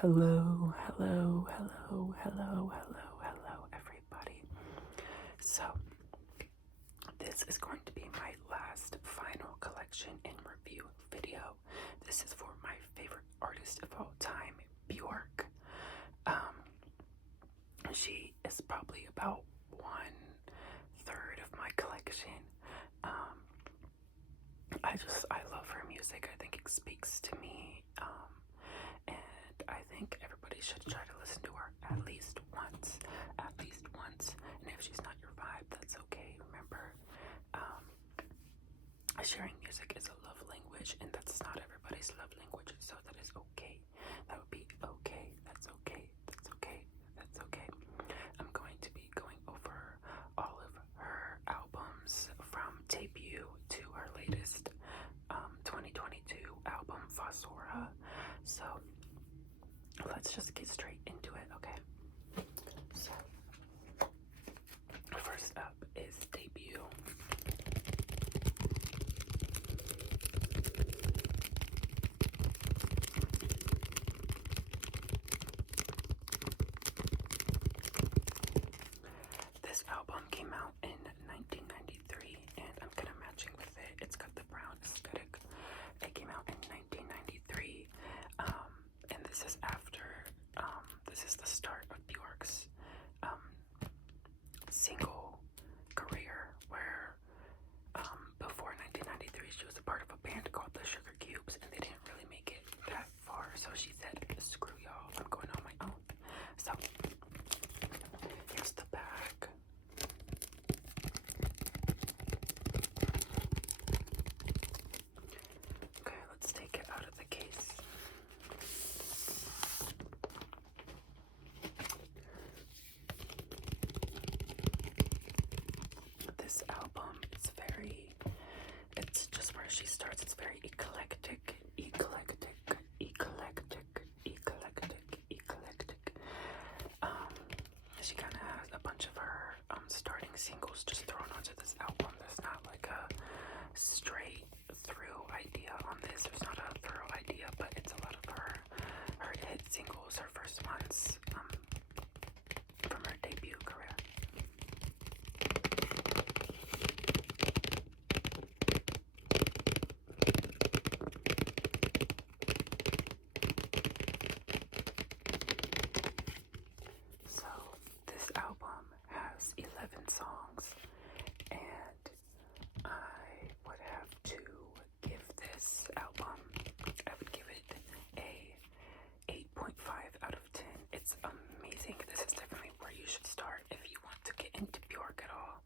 Hello, everybody. So, this is going to be my last final collection and review video. This is for my favorite artist of all time, Björk. She is probably about 1/3 of my collection. I love her music. I think it speaks to me. And I think everybody should try to listen to her at least once. And if she's not your vibe, that's okay. Remember, sharing music is a love language, and that's not everybody's love language, so that is okay. That would be okay. That's okay. I'm going to be going over all of her albums from debut to her latest 2022 album, Fossora. So let's just get straight into it, okay? So first up is debut. This album came out in 1993, and I'm kind of matching with it. It's got the brown aesthetic. It came out in 1993, and this is the start of Björk's single career, where before 1993 she was a part of a band called the Sugar Cubes, and they didn't really make it that far, so she said, screw y'all, I'm going on my own. So here's the back. Okay, let's take it out of the case. This album is it's just where she starts, it's very eclectic. She kind of has a bunch of her starting singles just thrown onto this album. There's not like a straight through idea on this. There's not a thorough idea, but it's a lot of her hit singles, her first ones from her debut career. So this album has 11 songs, and I would have to give this album, I would give it a 8.5 out of 10. It's amazing. This is definitely where you should start if you want to get into Björk at all.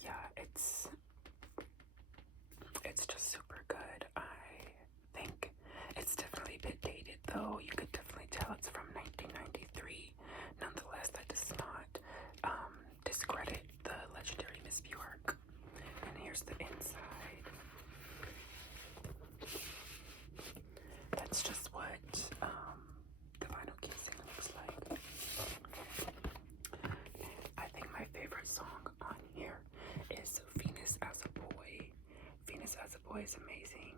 Yeah, it's just super good. I think it's definitely a bit dated, though. You could definitely tell it's from 1993. Nonetheless, that does not discredit the legendary Miss Björk. And here's the inside. That's just what the vinyl casing looks like. I think my favorite song on here is Venus as a Boy. Venus as a Boy is amazing.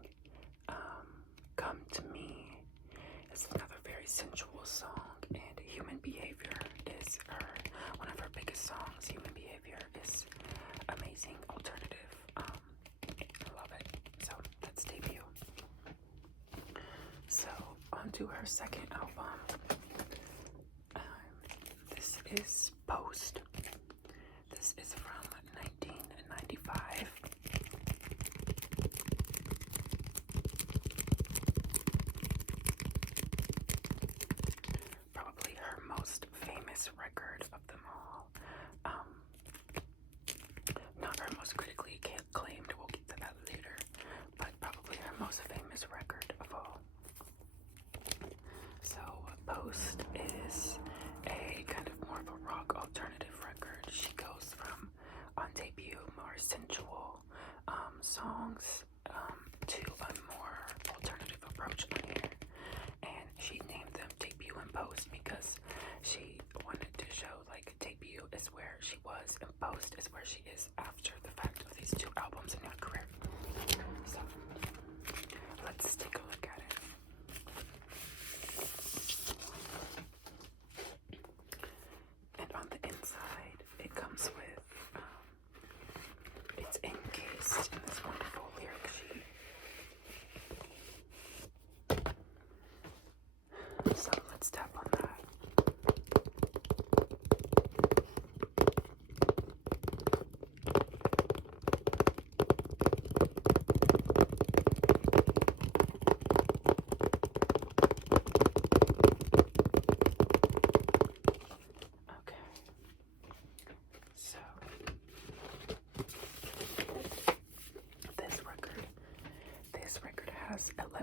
Come to Me is another very sensual song, and Human Behavior is one of her biggest songs. Human Behavior is amazing, alternative. I love it. So that's debut. So on to her second album. This is Post. This is from 1995. Probably her most famous record of them all. Not her most critically acclaimed, we'll get to that later, but probably her most famous record of all. So Post is a kind of more of a rock alternative record. She goes from, on debut, more sensual songs to a more alternative approach on here. And she named them Debut and Post because she wanted to show like debut is where she was and Post is where she is after the fact of these two albums in her career. So let's take a look at it.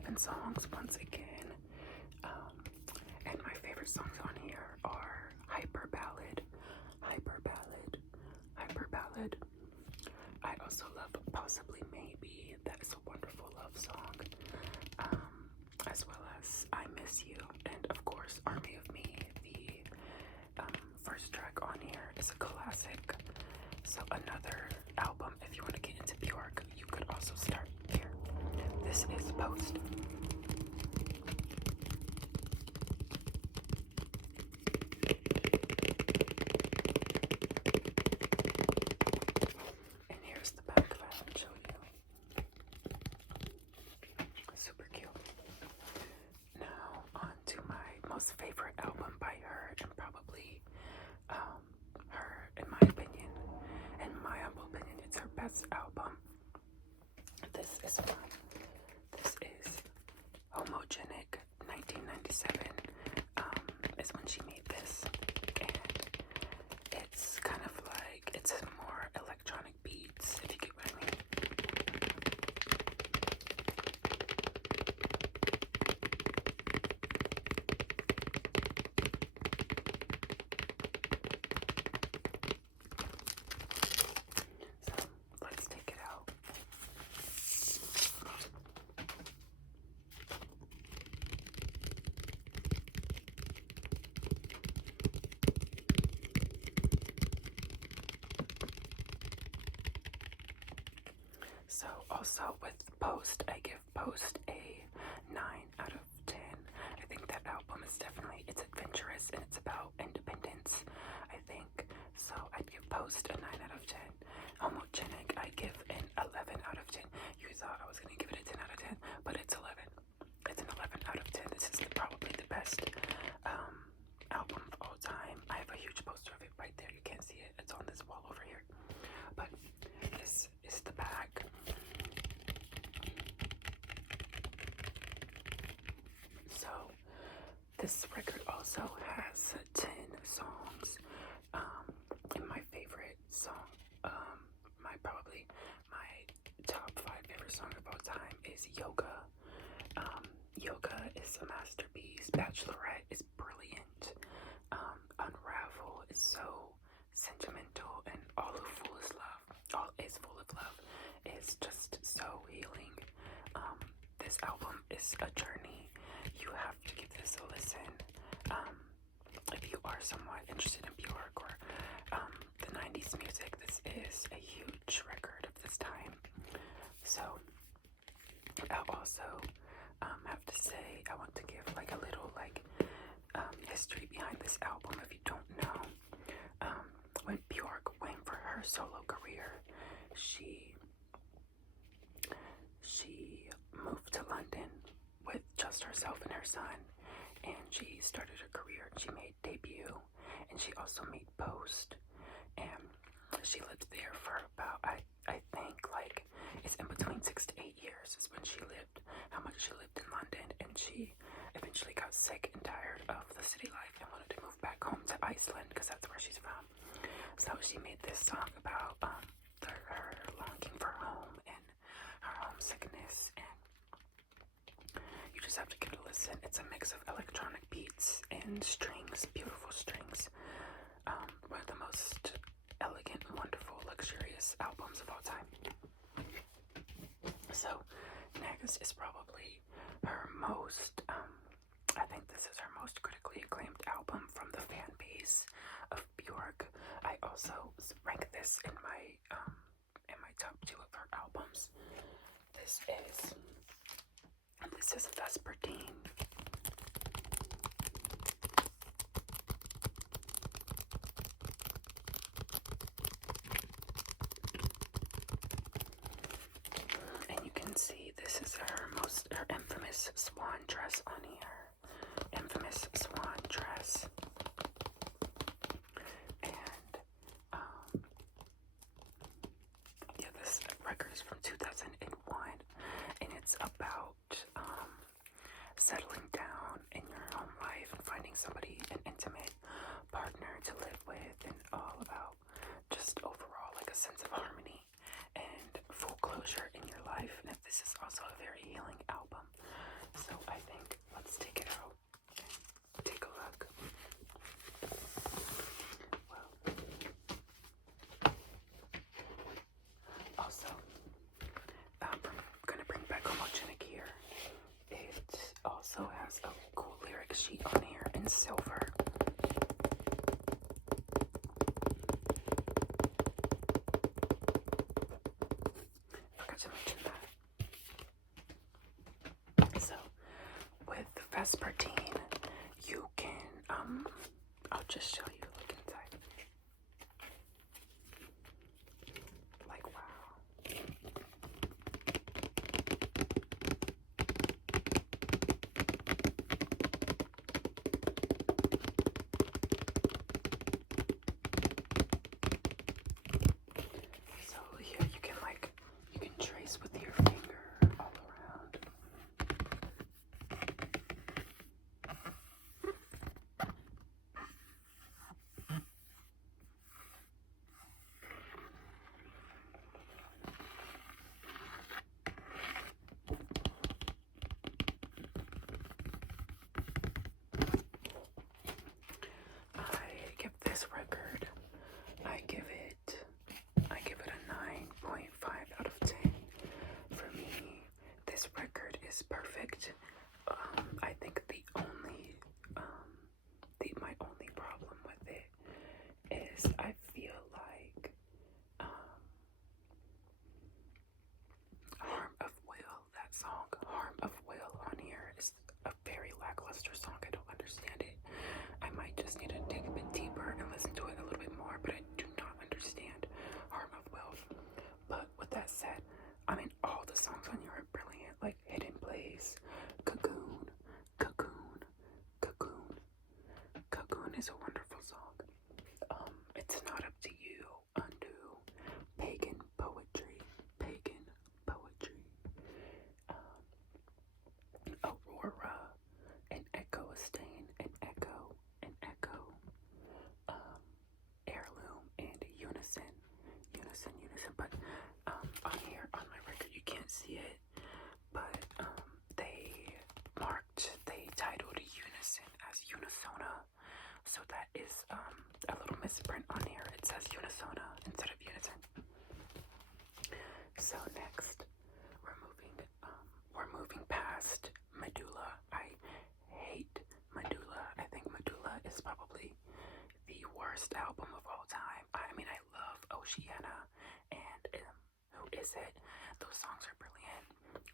11 songs once again. And my favorite songs on here are Hyper Ballad, Hyper Ballad, Hyper Ballad. I also love Possibly Maybe. That is a wonderful love song. As well as I Miss You, and of course Army of Me. The first track on here is a classic. So another album, if you want to get into Björk, you could also start here. This is Post. And here's the back if I haven't shown you. Super cute. Now on to my most favorite album by her, and probably her, in my opinion, in my humble opinion, it's her best album. This is Homogenic, 1997, is when she made this, and it's kind of like, it's more electronic beats, if you get what I mean. So let's take it out. So also with Post, I give Post a 9 out of 10. I think that album is definitely, it's adventurous and it's about independence, I think. So I'd give Post a 9 out of 10. Homogenic, I give an 11 out of 10. You thought I was going to give it a 10 out of 10, but it's 11. It's an 11 out of 10. This is probably the best album of all time. I have a huge poster of it right there. You can't see it. It's on this wall over here. But this is the back. So this record also has 10 songs. And my favorite song, probably my top 5 favorite song of all time is Yoga. Yoga is a masterpiece. Bachelorette is brilliant. Unravel is so sentimental, and All Is Full of Love is just so healing. This album is a journey. You have to give this a listen. If you are somewhat interested in Björk or the 90s music, this is a huge record of this time. So I'll also have to say, I want to give like a little history behind this album. If you don't know, when Björk went for her solo career, she moved to London with just herself and her son, and she started her career, and she made Debut, and she also made Post, and she lived there for about, I think like it's in between 6 to 8 years is when she lived, how much she lived in London, and she eventually got sick and tired of the city life and wanted to move back home to Iceland because that's where she's from. So she made this song about her longing for home and her homesickness, and you just have to give it a listen. It's a mix of electronic beats and strings, beautiful strings. One of the most elegant, wonderful, luxurious albums of all time. So next is probably her most, I think this is her most critically acclaimed album from the fan base of Björk. I also rank this in my top 2 of her albums. This is Vespertine. And you can see this is her infamous swan dress on here. Infamous swan dress. And yeah, this record is from 2001, and it's about settling down in your home life and finding somebody, an intimate partner to live with, and all about just overall like a sense of harmony and full closure in your life. And this is also a very healing album. in silver. Forgot to mention that. So with Vespertine, you can I'll just show you a look inside. Like, wow. So here you can trace with your finger all around. I give this record, I give it a 9.5 out of 10. For me, this record is perfect. I think my only problem with it is I feel like Harm of Will, that song, Harm of Will on here is a very lackluster song. I don't understand it. I might just need to dig a bit deeper and listen to it a little bit more, but I do not understand Harm of Will. But with that said, I mean, all the songs on here are brilliant, like Hidden Place, Cocoon, Cocoon, Cocoon. Cocoon is a wonderful song. It's Not Up to You, Undo, Pagan Poetry, Pagan Poetry, Aurora, An Echo, a Stain, An Echo, An Echo, Heirloom, and Unison, Unison, Unison. But on here, on my record, you can't see it, but they titled Unison as Unisona, so that is a little misprint on here. It says Unisona instead of Unison. So next, we're moving past Medulla. I hate Medulla. I think Medulla is probably the worst album of all time. I mean, I love Oceana and Who Is It? Those songs are brilliant,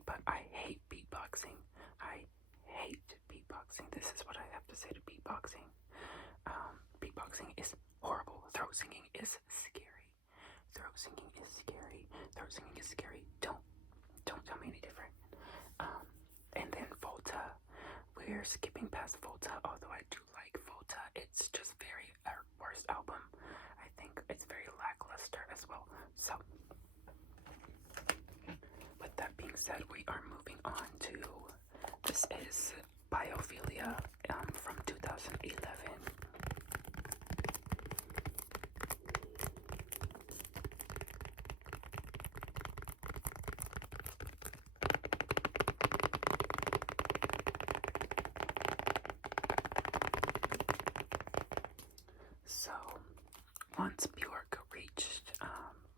but I hate beatboxing. I hate beatboxing. This is what I have to say to beatboxing. Beatboxing is horrible. Throat singing is scary. Throat singing is scary. Throat singing is scary. Don't tell me any different. And then Volta. We're skipping past Volta, although I do like Volta. It's just our worst album. I think it's very lackluster as well. So, with that being said, we are moving on to, this is Biophilia from 2011. So, once Björk reached,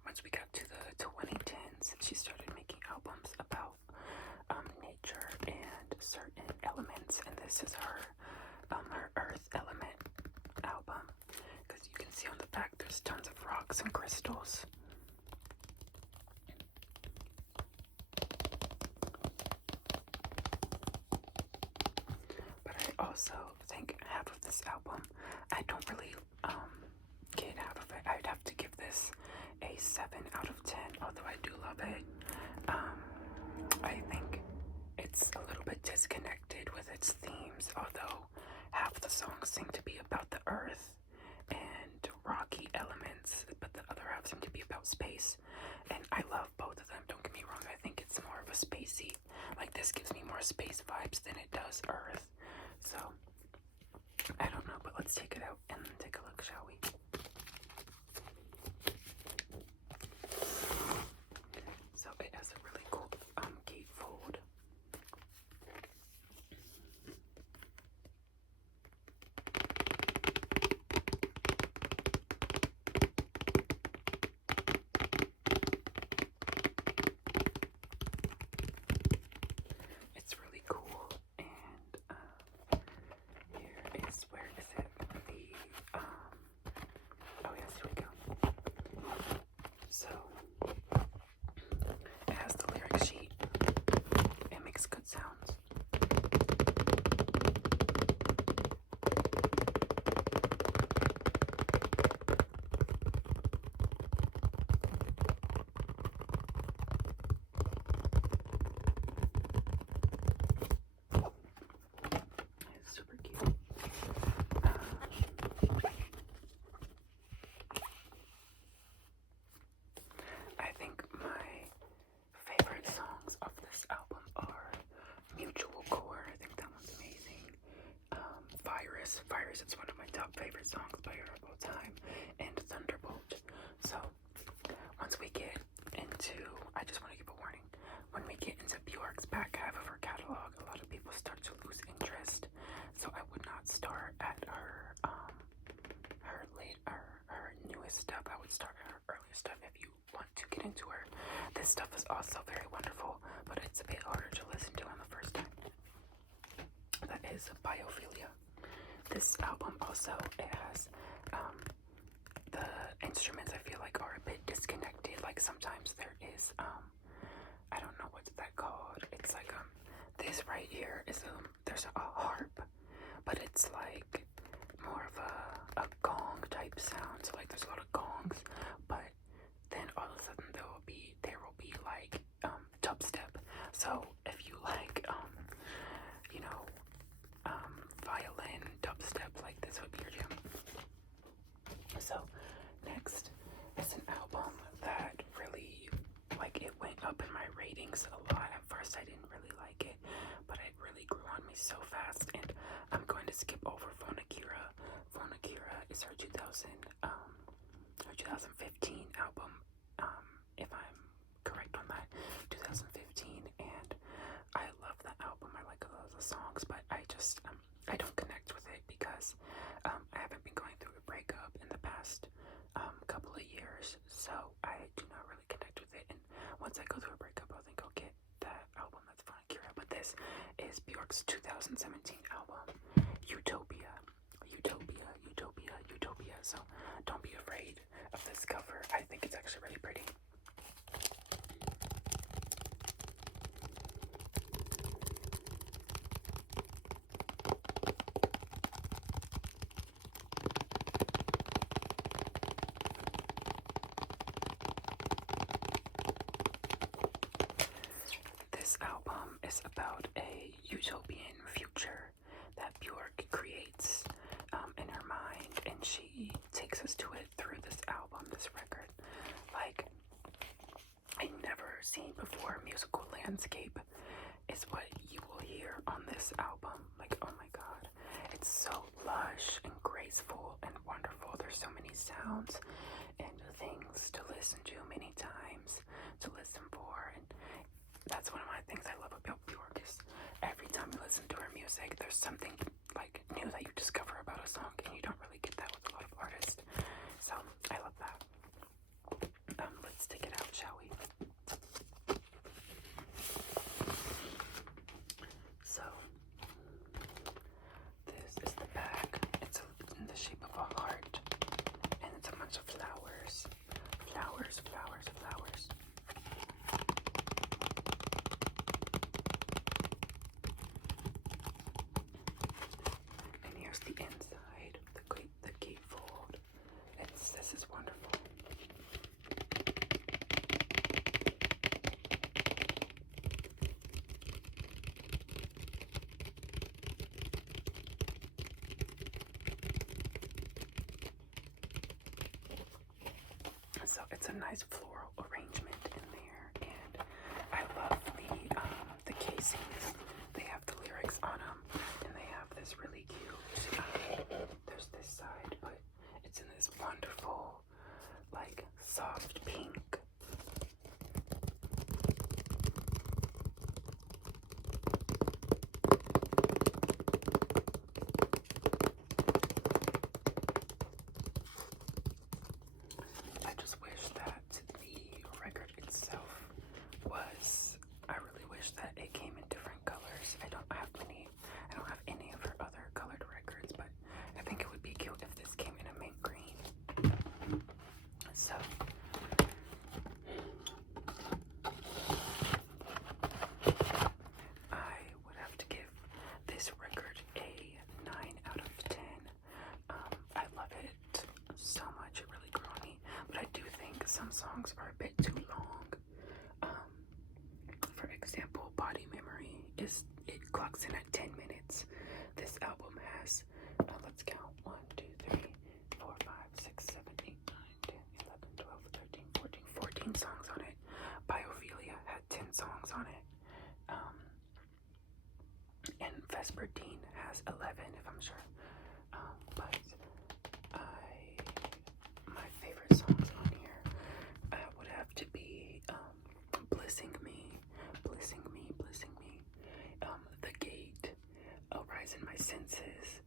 once we got to the 2010s, she started making albums about nature and certain elements, and this is her Earth Element album, because you can see on the back there's tons of rocks and crystals. But I also think half of this album, I don't really get out of it. I'd have to give this a 7 out of 10, although I do love it. I think it's a little bit disconnected with its themes, although half the songs seem to be about the earth and rocky elements, but the other half seem to be about space. And I love both of them, don't get me wrong. I think it's more of a spacey, like this gives me more space vibes than it does earth. So, I don't know, but let's take it out and take a look, shall we? So it has a really cool gatefold. It's really cool, and here is yes, Fires is one of my top favorite songs by her of all time, and Thunderbolt. So, once we get into, I just want to give a warning, when we get into Björk's back half of her catalog, a lot of people start to lose interest. So I would not start at her her newest stuff. I would start at her earlier stuff if you want to get into her. This stuff is also very wonderful, but it's a bit harder to listen to on the first time. That is Biophilia. This album also, it has the instruments I feel like are a bit disconnected. Like sometimes there is I don't know what's that called. It's like this right here is there's a harp, but it's like more of a gong type sound. So like there's a lot of gongs, but then all of a sudden there will be like dubstep. So if you like you know violin dubstep, like this would be your jam. So next is an album that really, like, it went up in my ratings a lot. At first I didn't really like it, but it really grew on me so fast, and I'm going to skip over Phonakira. Phonakira is her 2015 album, if I'm correct on that, 2015, and I love that album. I like a lot of the songs, but I just I don't connect with it because I haven't been going through a breakup in the past couple of years, so I do not really connect with it. And once I go through a breakup, I think I'll get that album. That's Phonakira. But this is Björk's 2017 album, Utopia. Utopia, Utopia, Utopia. So don't be afraid of this cover. I think it's actually really pretty. This album is about a utopian future that Björk creates in her mind, and she takes us to it through this album, this record. Like, I never seen before musical landscape is what you will hear on this album. Like, oh my god, it's so lush and graceful and wonderful. There's so many sounds and things to listen to, many times to listen for, and that's one of my things I love about Björk is every time you listen to her music, there's something like new that you discover about a song, and you don't really get that with a lot of artists. So I love that. Let's take it out, shall we? So this is the back. It's in the shape of a heart, and it's a bunch of flowers, flowers, flowers, flowers. And here's the inside, the gatefold. This is wonderful. So it's a nice floral arrangement in there, and I love the casings. They have the lyrics on them, and they have this really cute. There's this side, but it's in this wonderful, like, soft pink. I just wish that the record itself was, I really wish that it came in different colors. I don't have any of her other colored records, but I think it would be cute if this came in a mint green. So I would have to give this record a 9 out of 10. I love it so much. It really grew on me, but I do think some songs are a bit too long. For example, Body Memory it clocks in at 10 minutes. This album has let's count 1, 2, 3, 4, 5, 6, 7, 8, 9, 10, 11, 12, 13, 14 songs on it. Biophilia had 10 songs on it. And Vespertine has 11, if I'm sure my favorite songs on here would have to be Blissing Me, Blissing Me, Blissing Me, The Gate, A Rise in My Senses,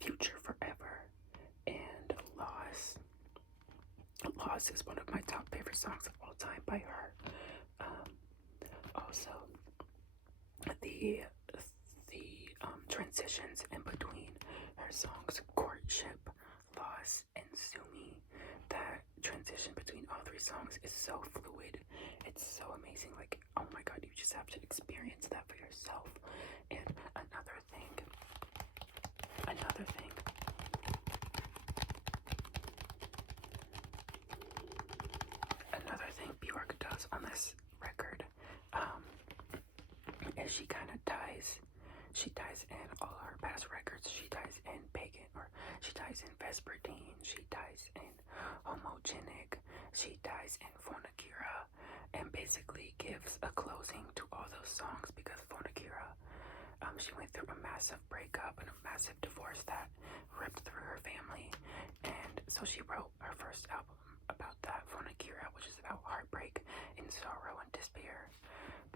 Future Forever, and Loss. Loss is one of my top favorite songs of all time by her. Also, the transitions in between her songs, Courtship, Loss, and Sue Me. That transition between all three songs is so fluid. It's so amazing. Like, oh my god, you just have to experience that for yourself. And another thing Björk does on this record is she ties in all her past records. She ties in Pagan, or she ties in Vespertine, she ties in Homogenic, she ties in Fossora, and basically gives a closing to all those songs, because Fossora, she went through a massive breakup and a massive divorce that ripped through her family, and so she wrote her first album about that, Fossora, which is about heartbreak and sorrow and despair.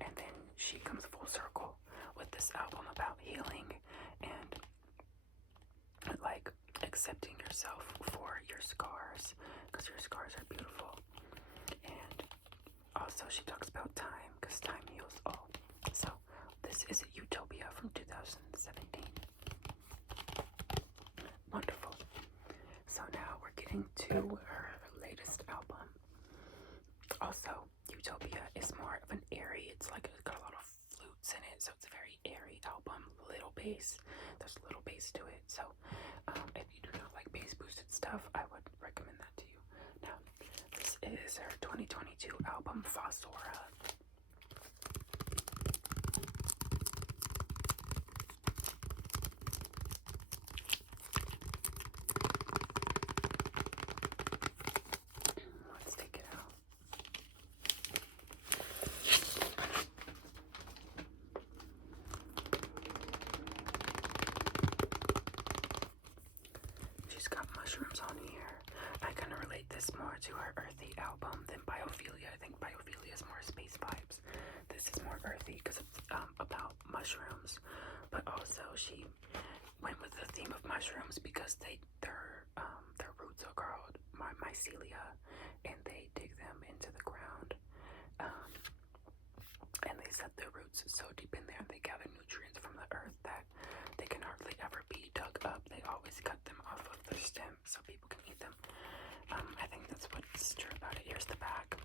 And then she comes full circle with this album about healing and like accepting yourself for your scars, because your scars are beautiful. And also she talks about time, because time heals all. So this is Utopia from 2017. Wonderful. So now we're getting to her latest album. Also, Utopia is more of an airy, it's got a lot of flutes in it, so it's a very airy album, little bass, there's little bass to it, so if you do not like bass boosted stuff, I would recommend that to you. Now, this is her 2022 album, Fossora. Let's take it out. She's got mushrooms on here. I kind of relate this more to her earthy album than Biophilia. I think Biophilia is more space vibes. This is more earthy because it's about mushrooms, but also she went with the theme of mushrooms because their roots are called mycelia, and they dig them into the ground, and they set their roots so deep in there, and they gather nutrients from the earth that they can hardly ever be dug up. They always cut them off of their stem so people can eat them. I think that's what's true about it. Here's the back.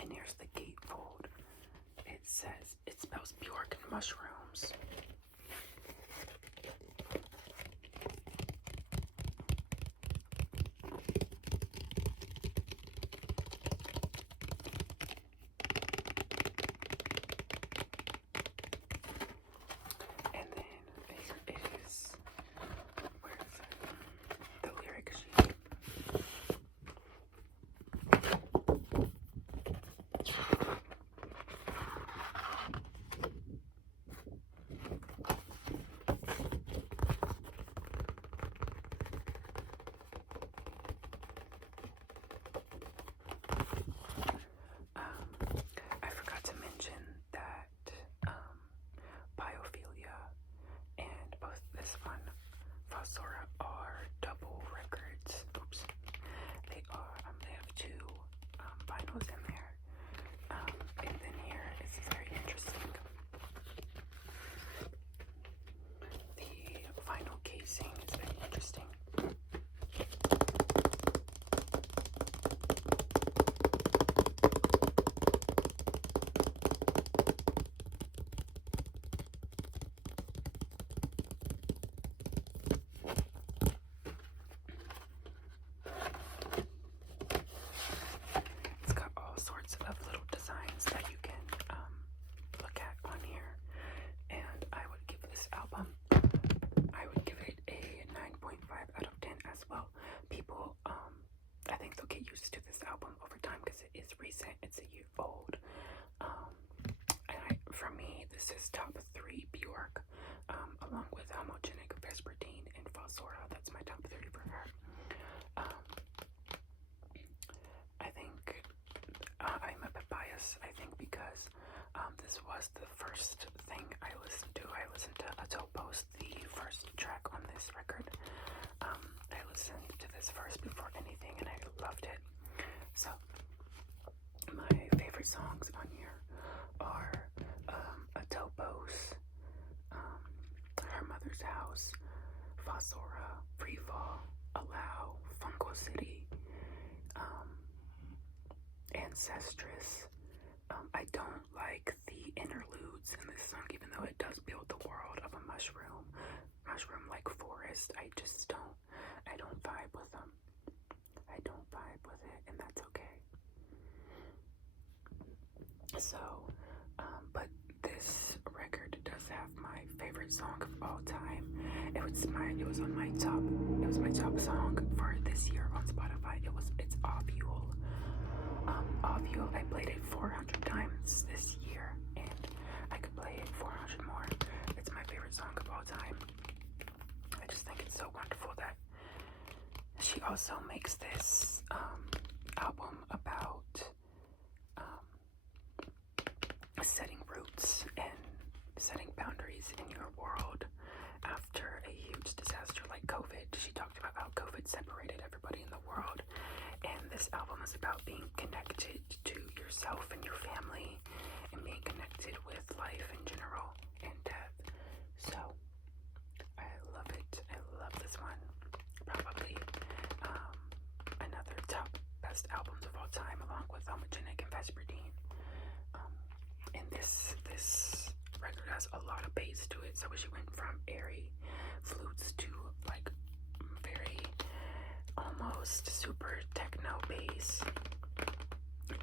And here's the gatefold. It spells Björk and mushrooms. And then it is, where is it? The lyric sheet. this was the first thing I listened to. I listened to Utopia, the first track on this record. I listened to this first before anything, and I loved it. So, my favorite songs on here are Utopia's, Her Mother's House, Fossora, Free Fall, Allow, Funko City, Ancestress. I don't like the interludes in this song, even though it does build the world of a mushroom-like forest. I don't vibe with them. I don't vibe with it, and that's okay. So, but this record does have my favorite song of all time. It was my top song for this year on Spotify. It's Ovule. Ovule, I played it 400 times this year, and I could play it 400 more. It's my favorite song of all time. I just think it's so wonderful that she also makes this album about setting roots and setting boundaries in your world after a huge disaster like COVID. She talked about how COVID separated everybody in the world, and this album is about being connected to yourself and your family and being connected with life in general and death. So I love it. I love this one. Probably another top best albums of all time, along with Homogenic and Vespertine. And this record has a lot of bass to it, so she went from airy flutes to like very almost super techno bass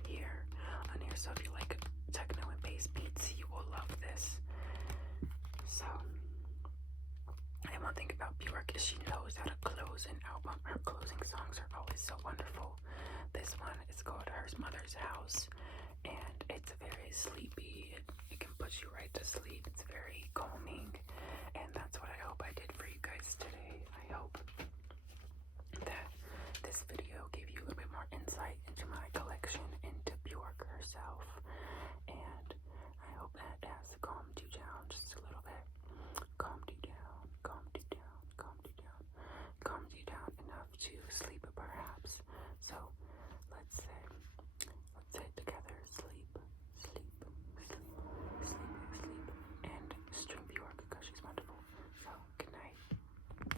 here on here. So if you like techno and bass beats, you will love this. So, and one thing about Björk is she knows how to close an album. Her closing songs are always so wonderful. This one is called Her Mother's House, and it's very sleepy. It can put you right to sleep. It's very calming, and that's why